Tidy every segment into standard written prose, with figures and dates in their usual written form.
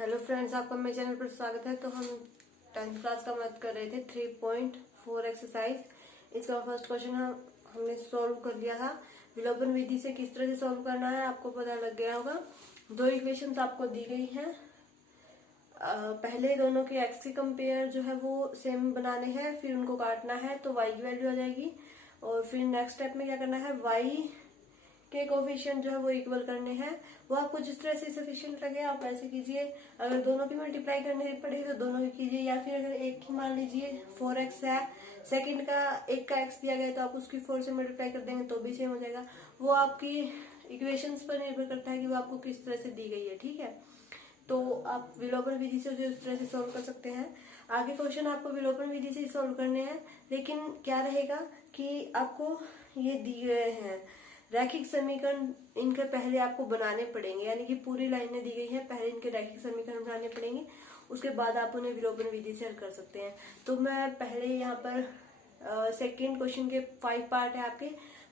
Hello friends, आपका मेरे channel पर स्वागत है। तो हम 10th क्लास का मैथ कर रहे थे 3.4 एक्सरसाइज। इसका फर्स्ट क्वेश्चन हमने सॉल्व कर लिया था। विलोपन विधि से किस तरह से सॉल्व करना है आपको पता लग गया होगा। दो इक्वेशंस आपको दी गई हैं। पहले दोनों के एक्स के कंपेयर जो है वो सेम बनाने हैं, फिर उनको काटना है तो वाई की वैल्यू आ जाएगी। और फिर नेक्स्ट स्टेप में क्या करना है, वाई के कोफिशिएंट जो है वो इक्वल करने हैं। वो आपको जिस तरह से सफिशिएंट लगे आप ऐसे कीजिए। अगर दोनों की मल्टीप्लाई करनी पड़े तो दोनों की कीजिए, या फिर अगर एक की मान लीजिए 4x है, सेकंड का एक का x दिया गया तो आप उसकी 4 से मल्टीप्लाई कर देंगे तो भी सेम हो जाएगा। वो आपकी इक्वेशंस पर निर्भर करता है कि वो आपको किस तरह से दी गई है, ठीक है। तो आप विलोपन विधि से उस तरह से सॉल्व कर सकते हैं। आगे क्वेश्चन आपको विलोपन विधि से सॉल्व करने हैं, लेकिन क्या रहेगा कि आपको ये दिए गए हैं रैखिक समीकरण, इनके पहले आपको बनाने पड़ेंगे, यानी कि पूरी लाइनें दी गई हैं, पहले इनके रैखिक समीकरण बनाने पड़ेंगे, उसके बाद आप उन्हें विलोपन विधि से हल कर सकते हैं। तो मैं पहले यहाँ पर सेकंड क्वेश्चन के 5 पार्ट है आपके,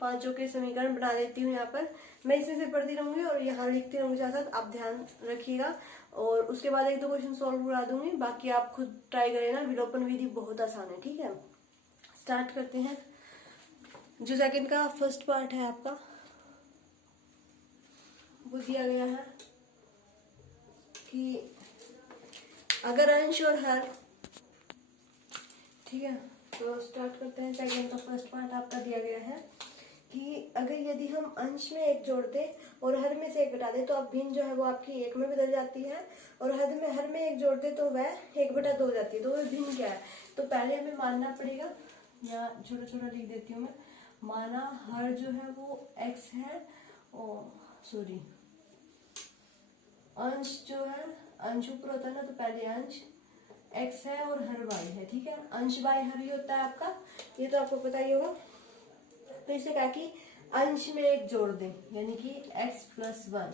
पांचों के समीकरण बना देती हूँ। यहाँ पर मैं इसमें से पढ़ती रहूंगी और यहाँ लिखती रहूंगी साथ साथ, आप ध्यान रखिएगा। और उसके बाद एक दो क्वेश्चन सॉल्व करा दूंगी, बाकी आप खुद ट्राई करें ना। विलोपन विधि बहुत आसान है, ठीक है। स्टार्ट करते हैं। जो सेकंड का फर्स्ट पार्ट है आपका, वो दिया गया है कि अगर अंश और हर, ठीक है। तो स्टार्ट करते हैं। सेकंड का फर्स्ट पार्ट आपका दिया गया है कि अगर यदि हम अंश में एक जोड़ दें और हर में से एक घटा दें तो अब भिन्न जो है वो आपकी एक में बदल जाती है, और हर में एक जोड़ दें तो वह 1/2 हो जाती है। तो वह भिन्न क्या है, तो पहले हमें मानना पड़ेगा, या छोटा छोटा लिख देती हूँ मैं। माना हर जो है वो x है, और सॉरी अंश जो है, अंश ऊपर होता है ना, तो पहले अंश x है और हर y है, ठीक है। अंश बाय हर ही होता है आपका, ये तो आपको पता ही होगा। तो इसे कहा कि अंश में एक जोड़ दें, यानी कि x + 1,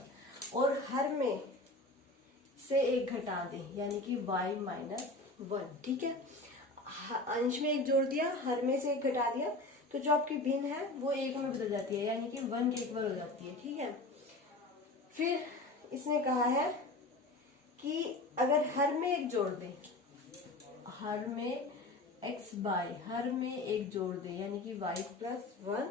और हर में से एक घटा दें, यानी कि y - 1, ठीक है। अंश में एक जोड़ दिया, हर में से एक घटा दिया, तो जो आपकी भिन्न है वो एक में बदल जाती है, यानी कि 1 के इक्वल हो जाती है, ठीक है। फिर इसने कहा है कि अगर हर में एक जोड़ दें, हर में x बाय हर में एक जोड़ दें, यानी कि y + 1,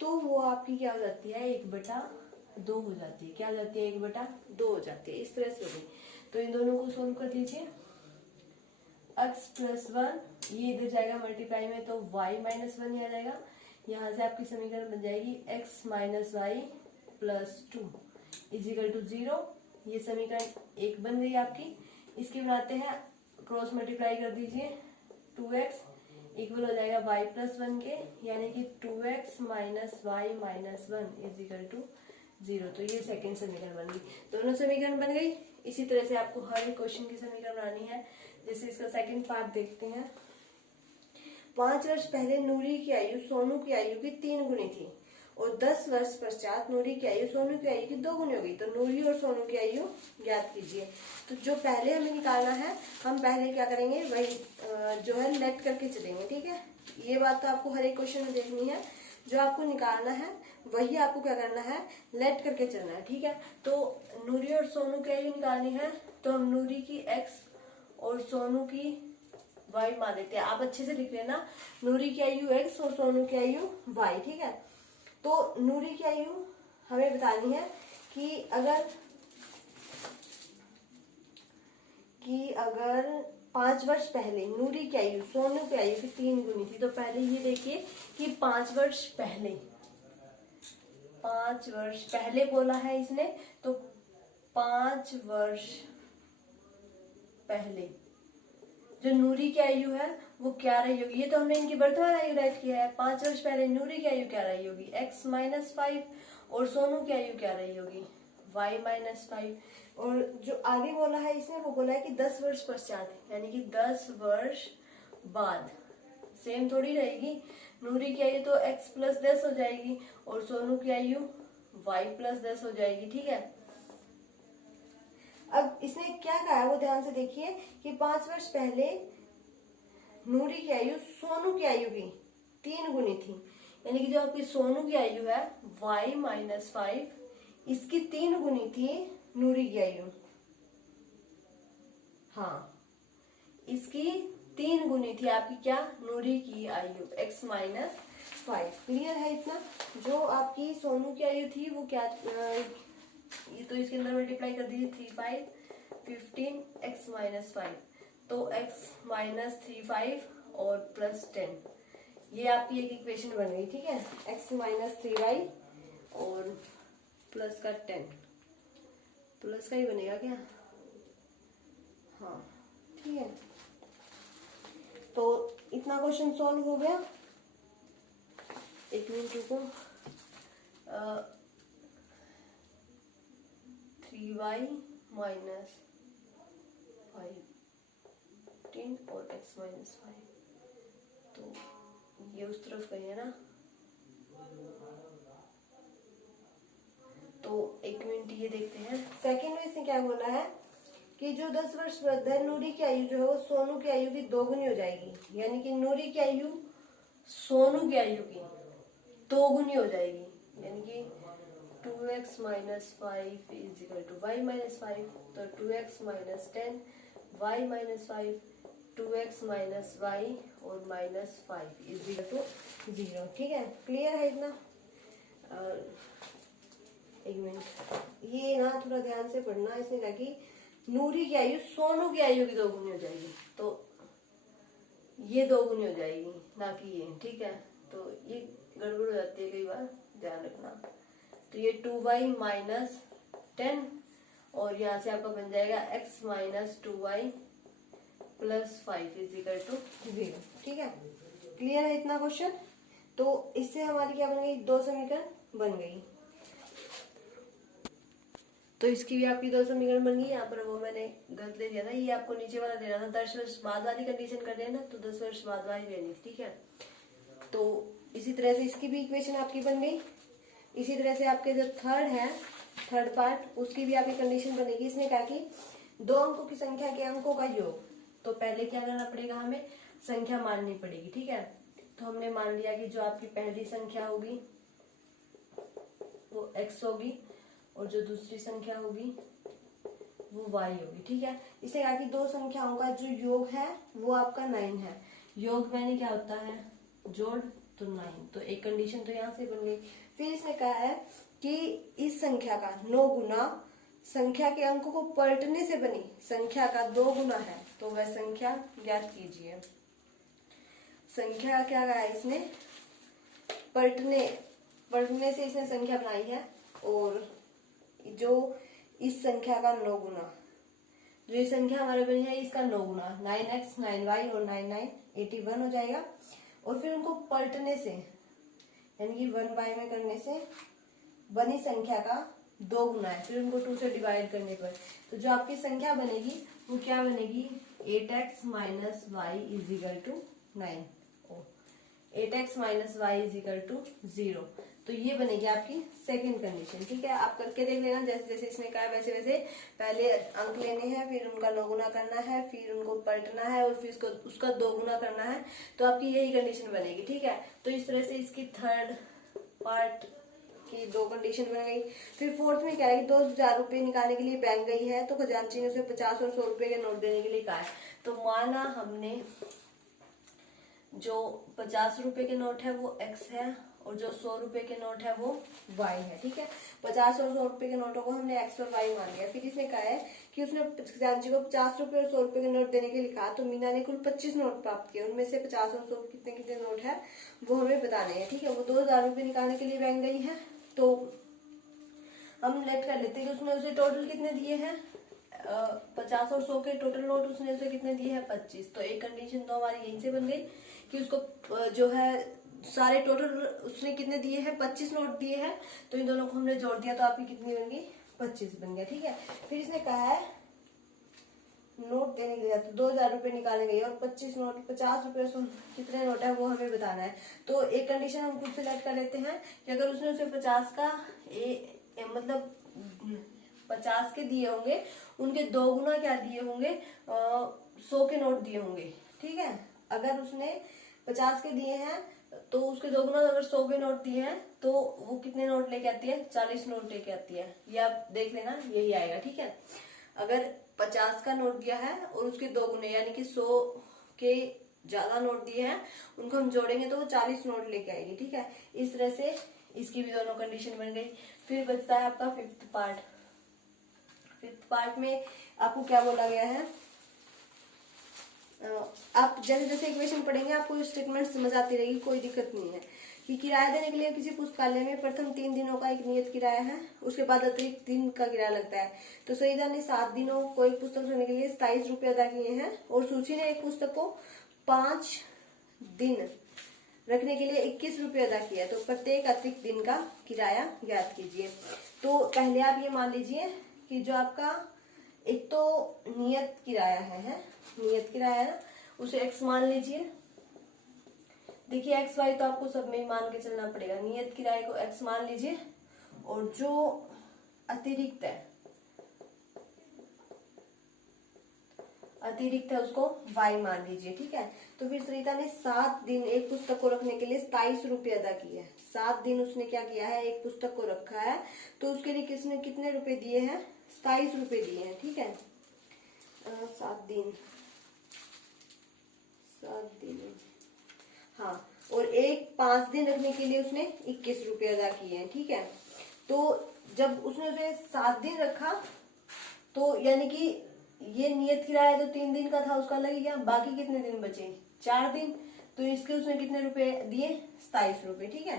तो वो आपकी क्या हो जाती है, 1/2 हो जाती है। क्या हो जाती है, 1/2 हो जाती है। इस तरह से होगी। तो इन दोनों को सोल्व कर दीजिए। x + 1 ये इधर जाएगा मल्टीप्लाई में, तो y - 1 ही आ जाएगा। यहाँ से आपकी समीकरण बन जाएगी x - y + 2 = 0। ये समीकरण एक बन गई आपकी। इसकी बनाते हैं, क्रॉस मल्टीप्लाई कर दीजिए। 2x इक्वल हो जाएगा y + 1 के, यानी कि 2x - y - 1 = 0। तो ये सेकंड समीकरण बन गई। दोनों समीकरण बन गई। इसी तरह से आपको हर एक क्वेश्चन की समीकरण बनानी है। जैसे इसका सेकंड पार्ट देखते हैं। 5 वर्ष पहले नूरी की आयु सोनू की आयु की 3 गुनी थी, और 10 वर्ष पश्चात नूरी की आयु सोनू की आयु की 2 गुनी होगी। तो नूरी और सोनू की आयु ज्ञात कीजिए। तो जो पहले हमें निकालना है, हम पहले क्या करेंगे, वही जो है लेट करके चलेंगे, ठीक है। ये बात तो आपको हर एक क्वेश्चन में देखनी है। जो आपको निकालना है वही आपको क्या करना है, लेट करके चलना है, ठीक है। तो नूरी और सोनू की आयु निकालनी है, तो हम नूरी की x और सोनू की y मान लेते हैं। आप अच्छे से लिख लेना, नूरी की आयु x और सोनू की आयु y, ठीक है। तो नूरी की आयु हमें बतानी है कि अगर 5 वर्ष पहले नूरी की आयु सोनू की आयु की 3 गुनी थी, तो पहले ये देखिए कि 5 वर्ष पहले, 5 वर्ष पहले बोला है इसने, तो 5 वर्ष पहले जो नूरी की आयु है वो क्या रही होगी। ये तो हमने इनकी वर्तमान आयु राइट किया है। 5 वर्ष पहले नूरी की आयु क्या रही होगी, x - 5, और सोनू की आयु क्या रही होगी, y - 5। और जो आगे बोला है इसने, वो बोला है कि 10 वर्ष पश्चात, यानी कि 10 वर्ष बाद। सेम थोड़ी रहेगी, नूरी की आयु तो x + 10 हो जाएगी और सोनू की आयु y + 10 हो जाएगी, ठीक है। अब इसने क्या कहा है वो ध्यान से देखिए कि 5 वर्ष पहले नूरी की आयु सोनू की आयु की 3 गुनी थी, यानी कि जो आपकी सोनू की आयु है y - 5, इसकी 3 गुनी थी नूरी की आयु। हाँ, इसकी 3 गुनी थी आपकी क्या, नूरी की आयु x-5। क्लियर है इतना। जो आपकी सोनू की आयु थी वो क्या, ये तो इसके अंदर मल्टीप्लाई कर दीजिए, 3 5 15 x-5, तो x-3 और +10, ये आपकी एक इक्वेशन बन गई। ठीक है, x-3y और प्लस का 10, प्लस का ही बनेगा क्या, हाँ ठीक है। तो इतना क्वेश्चन सॉल्व हो गया। एक मिनट रुको, 3y - 15 और x-5, तो ये उस तरफ गई है ना। तो एक मिनट ये देखते हैं, सेकंड में इसने क्या बोला है कि जो 10 वर्ष वृद्ध है, नूरी की आयु जो है वो सोनू की आयु की 2 गुनी हो जाएगी, यानी कि नूरी की आयु सोनू की आयु की 2 गुनी हो जाएगी, यानी कि 2x - 5 = y - 5, तो 2x - 10 y - 5, 2x - y और -5 = 0। ठीक है, क्लियर है इतना। एक मिनट, ये ना थोड़ा ध्यान से पढ़ना। इसने कहा कि नूरी की आयु सोनू की आयु की 2 गुनी हो जाएगी, तो ये 2 गुनी हो जाएगी, ना कि ये। ठीक है, तो ये गड़बड़ हो जाती है कई बार, ध्यान रखना। तो ये 2y - 10 और यहाँ से आपका बन जाएगा x - 2y + 5 = 0। ठीक है, क्लियर है इतना क्वेश्चन। तो इससे हमारी क्या बन गई, 2 समीकरण बन गई। तो इसकी भी आपकी 2 समीकरण बन गई। यहाँ पर वो मैंने गलत ले लिया था, ये आपको नीचे वाला लेना था। 10 वर्ष बाद वाली कंडीशन कर रहे हैं ना, तो 10 वर्ष बाद वाली लेनी थी। ठीक है, तो इसी तरह से इसकी भी इक्वेशन आपकी बन गई। इसी तरह से आपके जो थर्ड पार्ट, उसकी भी आपकी कंडीशन बनेगी। इसने कहा कि 2 अंकों की संख्या के अंकों का योग, तो पहले क्या करना पड़ेगा, हमें संख्या माननी पड़ेगी। ठीक है, तो हमने मान लिया कि जो आपकी पहली संख्या होगी वो x होगी और जो दूसरी संख्या होगी वो y होगी। ठीक है, इसने कहा कि 2 संख्याओं का जो योग है वो आपका 9 है। योग मैंने क्या होता है, जोड़, तो 9, तो एक कंडीशन तो यहाँ से बन गई। फिर इसने कहा है कि इस संख्या का 9 गुना संख्या के अंकों को पलटने से बनी संख्या का 2 गुना है, तो वह संख्या ज्ञात कीजिए। संख्या क्या कहा है इसने, पलटने से इसने संख्या बनाई है, और जो इस संख्या का 9 गुना, जो ये संख्या हमारे बनी है इसका 9 गुना, 9x 9y और 9 9 81 हो जाएगा। और फिर उनको पलटने से, यानी कि 1/, में करने से बनी संख्या का 2 गुना है, फिर उनको 2 से डिवाइड करने पर, तो जो आपकी संख्या बनेगी वो क्या बनेगी, 8x - y = 9, 8x - y = 0। तो ये बनेगी आपकी सेकंड कंडीशन। ठीक है, आप करके देख लेना, जैसे जैसे इसने कहा वैसे वैसे। पहले अंक लेने हैं, फिर उनका 9 गुना करना है, फिर उनको पलटना है और फिर उसका 2 गुना करना है, तो आपकी यही कंडीशन बनेगी। ठीक है, तो इस तरह से इसकी थर्ड पार्ट की 2 कंडीशन बन गई। फिर फोर्थ में क्या है कि 2000 रुपये निकालने के लिए बैंक गई है, तो खजांची ने उसे 50 और 100 रुपए के नोट देने के लिए कहा है। तो माना हमने जो 50 रुपए के नोट है वो x है और जो 100 रुपए के नोट है वो y है। ठीक है, 50 और 100 रुपए के नोटों को हमने x और y मान लिया। फिर इसने कहा है कि उसने खजांची को 50 रुपए और 100 रुपए के नोट देने के लिए कहा, तो मीना ने कुल 25 नोट प्राप्त किए, उनमें से 50 और 100 कितने कितने नोट है वो हमें बताने हैं। ठीक है, वो 2000 रुपये निकालने के लिए बैंक गई है, तो हम लेट कर लेते हैं कि उसने उसे टोटल कितने दिए हैं, 50 और 100 के टोटल नोट उसने उसे कितने दिए हैं, 25। तो एक कंडीशन तो हमारी यहीं से बन गई कि उसको जो है सारे टोटल उसने कितने दिए हैं, 25 नोट दिए हैं, तो इन दोनों को हमने जोड़ दिया तो आपकी कितनी बन गई, 25 बन गया। ठीक है, फिर इसने कहा है नोट देने के लिए, तो 2000 रुपये निकाले गए और 25 नोट, 50 रुपये कितने नोट है वो हमें बताना है। तो एक कंडीशन हम खुद सेलेक्ट कर लेते हैं कि अगर उसने उसे 50 का मतलब 50 के दिए होंगे, उनके 2 गुना क्या दिए होंगे, 100 के नोट दिए होंगे। ठीक है, अगर उसने 50 के दिए हैं तो उसके 2 गुना, अगर 100 के नोट दिए हैं तो वो कितने नोट लेके आती है, 40 नोट लेके आती है। ये आप देख लेना, यही आएगा। ठीक है, अगर 50 का नोट दिया है और उसके 2 गुने यानी कि 100 के ज्यादा नोट दिए हैं, उनको हम जोड़ेंगे तो वो 40 नोट लेके आएगी। ठीक है, इस तरह से इसकी भी दोनों कंडीशन बन गई। फिर बचता है आपका फिफ्थ पार्ट। फिफ्थ पार्ट में आपको क्या बोला गया है, आप जैसे जैसे इक्वेशन पढ़ेंगे आपको स्टेटमेंट समझ आती रहेगी, कोई दिक्कत नहीं है। कि किराया देने के लिए किसी पुस्तकालय में प्रथम 3 दिनों का एक नियत किराया है, उसके बाद अतिरिक्त दिन का किराया लगता है। तो सईदा ने 7 दिनों को एक पुस्तक रखने के लिए 27 रुपये अदा किए हैं और सूची ने एक पुस्तक को 5 दिन रखने के लिए 21 रुपये अदा किया। तो प्रत्येक अतिरिक्त दिन का किराया ज्ञात कीजिए। तो पहले आप ये मान लीजिए कि जो आपका एक तो नियत किराया है नियत किराया है ना, उसे x मान लीजिए। देखिए x y तो आपको सब में मान के चलना पड़ेगा। नियत किराए को x मान लीजिए और जो अतिरिक्त है उसको y मान लीजिए। ठीक है, तो फिर सरिता ने 7 दिन एक पुस्तक को रखने के लिए 27 रुपये अदा किए हैं। 7 दिन उसने क्या किया है, एक पुस्तक को रखा है, तो उसके लिए किसने कितने रुपए दिए हैं, 27 रुपये दिए हैं। ठीक है, 7 दिन हाँ, और एक 5 दिन रखने के लिए उसने 21 रुपये अदा किए हैं। ठीक है, तो जब उसने उसे 7 दिन रखा तो यानी कि ये नियत किराया जो 3 दिन का था उसका लग गया, बाकी कितने दिन बचे, 4 दिन। तो इसके उसने कितने रुपए दिए, 27 रुपये। ठीक है,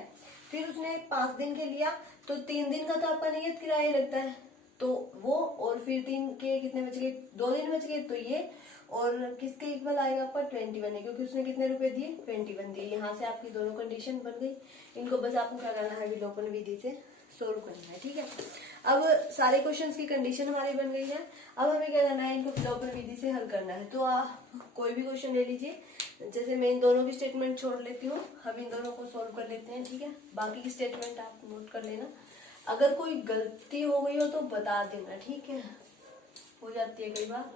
फिर उसने 5 दिन के लिया तो 3 दिन का तो आपका नियत किराया लगता है, तो वो, और फिर 3 के कितने बच गए, 2 दिन बच गए, तो ये, और किसके इक्वल आएगा आपका 21 है, क्योंकि उसने कितने रुपए दिए, 21 दिए। यहाँ से आपकी दोनों कंडीशन बन गई। इनको बस आपको क्या करना है, विलोपन विधि से सोल्व करना है। ठीक है, अब सारे क्वेश्चंस की कंडीशन हमारी बन गई है। अब हमें क्या करना है, इनको विलोपन विधि से हल करना है। तो आप कोई भी क्वेश्चन ले लीजिए, जैसे मैं इन दोनों की स्टेटमेंट छोड़ लेती हूँ, हम इन दोनों को सोल्व कर लेते हैं। ठीक है, बाकी की स्टेटमेंट आप नोट कर लेना, अगर कोई गलती हो गई हो तो बता देना। ठीक है, हो जाती है कई बार।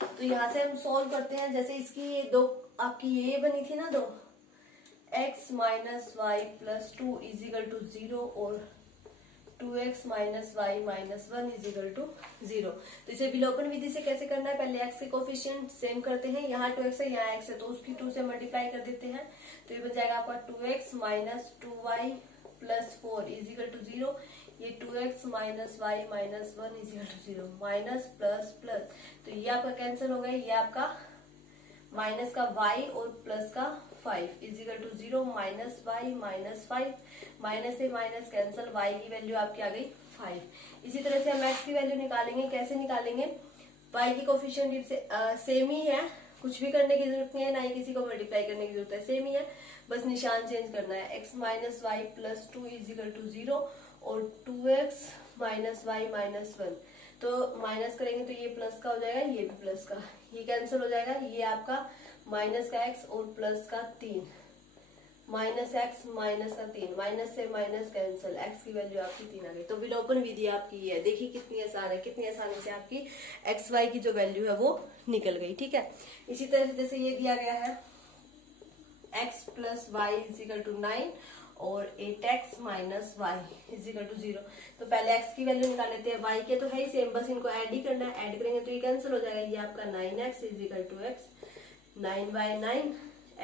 तो यहाँ से हम सॉल्व करते हैं। जैसे इसकी दो आपकी ये बनी थी ना, 2 x minus y plus 2 equal to 0 और 2x minus y minus 1 equal to 0। तो इसे विलोपन विधि से कैसे करना है, पहले x के कोफिशिएंट सेम करते हैं। यहाँ 2x है, यहाँ x है, तो उसकी 2 से मल्टीप्लाई कर देते हैं। तो ये बन जाएगा आपका 2x minus 2y plus 4 is equal to 0। ये 2x minus y minus 1 equal to 0, minus plus plus, तो ये आपका कैंसिल हो गया। ये आपका माइनस का y और प्लस का 5 equal to 0, minus y minus 5, minus से माइनस कैंसिल, y की वैल्यू आपकी आ गई 5। इसी तरह से हम x की वैल्यू निकालेंगे। कैसे निकालेंगे, y की कोफिशिएंट सेम ही है, कुछ भी करने की जरूरत नहीं है, ना ही किसी को मल्टीप्लाई करने की जरूरत है, सेम ही है, बस निशान चेंज करना है। x minus y plus 2 equal to 0 और 2x माइनस वाई माइनस 1, तो माइनस करेंगे तो ये प्लस का हो जाएगा, ये भी प्लस का, ये कैंसिल हो जाएगा। ये आपका माइनस का x और प्लस का 3, माइनस x माइनस का 3, माइनस से माइनस कैंसिल, x की वैल्यू आपकी 3 आ गई। तो विलोपन विधि आपकी ये है। देखिए कितनी आसान है, कितनी आसानी से आपकी x y की जो वैल्यू है वो निकल गई। ठीक है, इसी तरह से जैसे ये दिया गया है x plus y equal to 9 और 8x minus Y equal to 0। तो पहले x की वैल्यू निकाल लेते हैं, y के तो है ही सेम, बस इनको ऐड ही करना है। ऐड करेंगे तो ये कैंसिल हो जाएगा। ये आपका 9x equal to x, 9/9,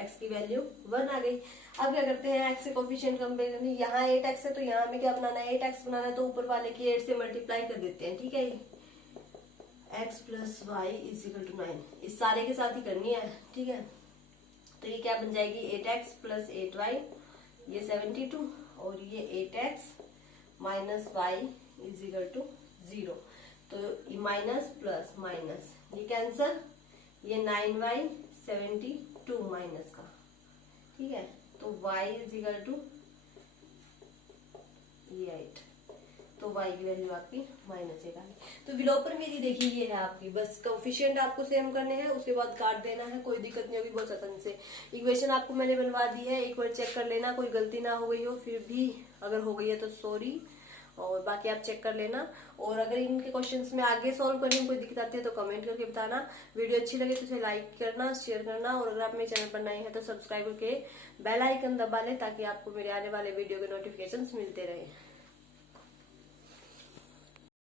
x की वैल्यू 1 आ गई। अब क्या करते हैं, x से कोफिशिएंट कंपेयर करनी। यहाँ 8x है तो यहाँ हमें क्या बनाना है, 8x बनाना है, तो ऊपर वाले की 8 से मल्टीप्लाई कर देते हैं। ठीक है, x plus y equal to 9, इस सारे के साथ ही करनी है। ठीक है, तो ये क्या बन जाएगी, 8x प्लस 8y, ये 72, और ये 8x minus Y equal to 0। तो ये माइनस प्लस माइनस, ये कैंसल, ये 9y 72 माइनस का। ठीक है, तो y इजिकल टू ये 8, तो y की वैल्यू आपकी -1 आ गई। तो विलोपन विधि देखिए ये है आपकी, बस कोफिशिएंट आपको सेम करने हैं, उसके बाद काट देना है, कोई दिक्कत नहीं होगी, बहुत आसानी से। इक्वेशन आपको मैंने बनवा दी है, एक बार चेक कर लेना, कोई गलती ना हो गई हो, फिर भी अगर हो गई है तो सॉरी, और बाकी आप चेक कर लेना। और अगर इनके क्वेश्चंस में आगे सॉल्व करने में कोई दिक्कत आती है तो कमेंट करके बताना। वीडियो अच्छी लगे तो इसे लाइक करना, शेयर करना, और अगर आप मेरे चैनल पर नए हैं तो सब्सक्राइब करके बेल आइकन दबा लें, ताकि आपको मेरे आने वाले वीडियो के नोटिफिकेशंस मिलते रहे।